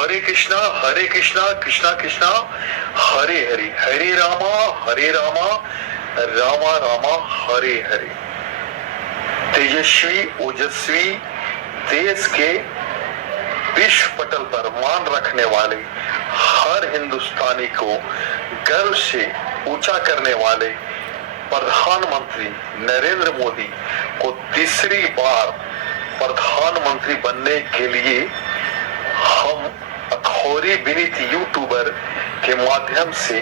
हरे कृष्णा कृष्णा कृष्णा हरे हरे, हरे रामा रामा रामा हरे हरे। तेजस्वी ओजस्वी देश के विश्व पटल पर मान रखने वाले, हर हिंदुस्तानी को गर्व से ऊंचा करने वाले प्रधानमंत्री नरेंद्र मोदी को तीसरी बार प्रधानमंत्री बनने के लिए हम अखौरी विनीत यूट्यूबर के माध्यम से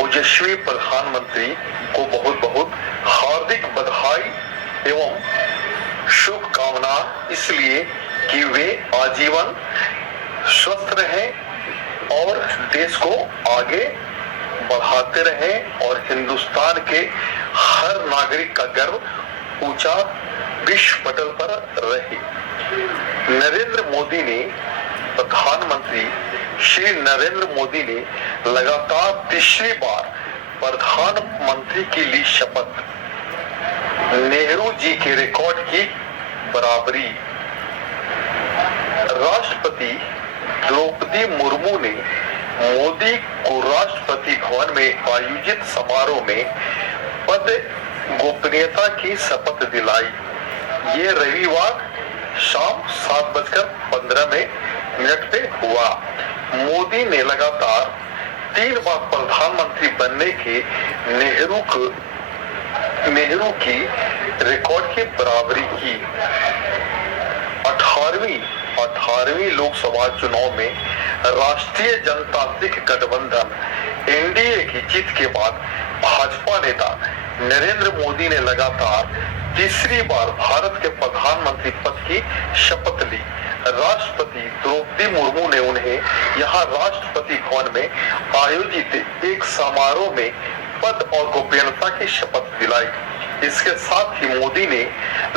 ओजस्वी प्रधानमंत्री को बहुत बहुत हार्दिक बधाई एवं शुभकामना, इसलिए कि वे आजीवन स्वस्थ रहें और देश को आगे बढ़ाते रहें और हिंदुस्तान के हर नागरिक का गर्व ऊंचा विश्व पटल पर रहे। नरेंद्र मोदी ने प्रधानमंत्री श्री नरेंद्र मोदी ने लगातार तीसरी बार प्रधानमंत्री की ली शपथ। नेहरू जी के रिकॉर्ड की बराबरी। राष्ट्रपति द्रौपदी मुर्मू ने मोदी को राष्ट्रपति भवन में आयोजित समारोह में पद गोपनीयता की शपथ दिलाई। ये रविवार शाम 7:15 पे हुआ। मोदी ने लगातार 3 बार प्रधानमंत्री बनने के नेहरू की रिकॉर्ड की बराबरी की। 18वीं लोकसभा चुनाव में राष्ट्रीय जनतांत्रिक गठबंधन एनडीए की जीत के बाद भाजपा नेता नरेंद्र मोदी ने लगातार तीसरी बार भारत के प्रधानमंत्री पद की शपथ ली। राष्ट्रपति द्रौपदी मुर्मू ने उन्हें यहां राष्ट्रपति भवन में आयोजित एक समारोह में पद और गोपनीयता की शपथ दिलाई। इसके साथ ही मोदी ने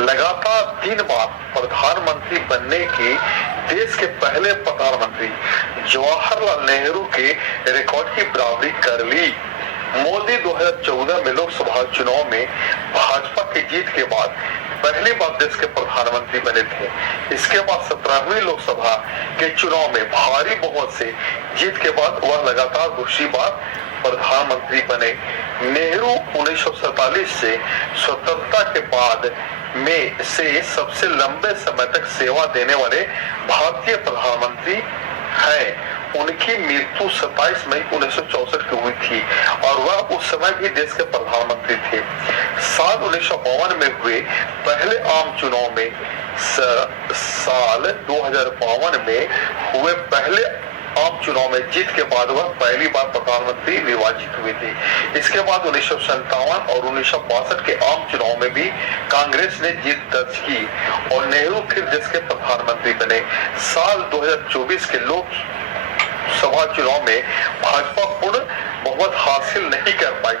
लगातार 3 बार प्रधानमंत्री बनने के देश के पहले प्रधानमंत्री जवाहरलाल नेहरू के रिकॉर्ड की बराबरी कर ली। मोदी 2014 में लोकसभा चुनाव में भाजपा की जीत के बाद पहली बार देश के प्रधानमंत्री बने थे। इसके बाद 17वीं लोकसभा के चुनाव में भारी बहुमत से जीत के बाद वह लगातार दूसरी बार प्रधानमंत्री बने। नेहरू 1947 से स्वतंत्रता के बाद में से सबसे लंबे समय तक सेवा देने वाले भारतीय प्रधानमंत्री हैं। उनकी मृत्यु 27 मई 1964 को हुई थी और वह उस समय भी देश के प्रधानमंत्री थे। साल 1952 में हुए पहले आम चुनाव में साल 2052 में हुए पहले आम चुनाव में जीत के बाद वह पहली बार प्रधानमंत्री निर्वाचित हुए थे। इसके बाद 1957 और 1962 के आम चुनाव में भी कांग्रेस ने जीत दर्ज की और नेहरू फिर देश के प्रधानमंत्री बने। साल 2024 के लोकसभा चुनाव में भाजपा पूर्ण बहुमत हासिल नहीं कर पाई,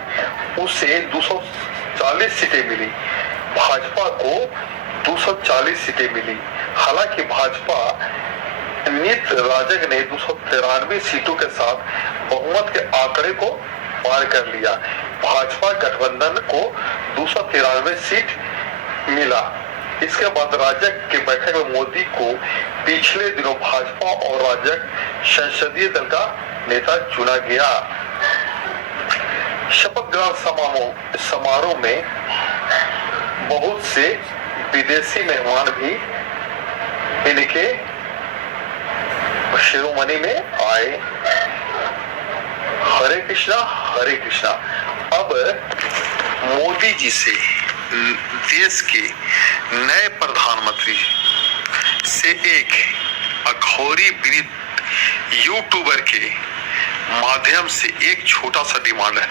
उसे 240 सीटें मिली। भाजपा को 240 सीटें मिली। हालांकि भाजपा नीत राजग ने 293 सीटों के साथ बहुमत के आंकड़े को पार कर लिया। भाजपा गठबंधन को 293 सीट मिला। इसके बाद राजग के बैठक में मोदी को पिछले दिनों भाजपा और राजग संसदीय दल का नेता चुना गया। शपथ ग्रहण समारोह में बहुत से विदेशी मेहमान भी इनके शिरोमणि में आए। हरे कृष्णा हरे कृष्णा। अब मोदी जी से देश के नए प्रधानमंत्री से एक अखौरी विनीत यूट्यूबर के माध्यम से एक छोटा सा डिमांड है।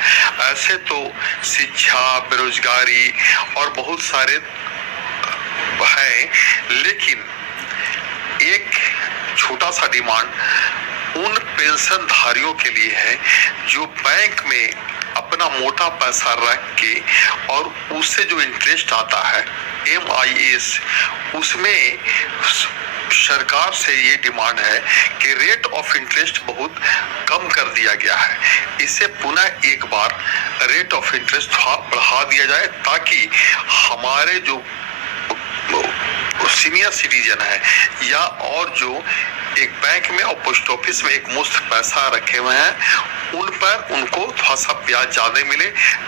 ऐसे तो शिक्षा, बेरोजगारी और बहुत सारे हैं, लेकिन एक छोटा सा डिमांड उन पेंशन धारियों के लिए है जो बैंक में अपना मोटा पैसा रख के और उससे जो इंटरेस्ट आता है MIS, उसमें सरकार से ये डिमांड है कि रेट ऑफ इंटरेस्ट बहुत कम कर दिया गया है। इसे पुनः एक बार रेट ऑफ इंटरेस्ट बढ़ा दिया जाए ताकि हमारे जो सीनियर सिटीजन है या और जो एक बैंक में और पोस्ट ऑफिस में एक मुश्त पैसा रखे हुए हैं, उन पर उनको थोड़ा सा ब्याज ज्यादा मिले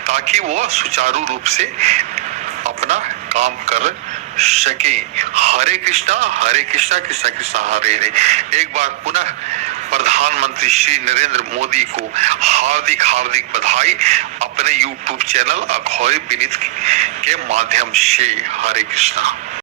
ताकि वो सुचारू रूप से अपना काम कर सके। हरे कृष्णा कृष्णा कृष्णा हरे हरे। एक बार पुनः प्रधानमंत्री श्री नरेंद्र मोदी को हार्दिक हार्दिक बधाई अपने YouTube चैनल अखौरी विनीत के माध्यम से। हरे कृष्णा।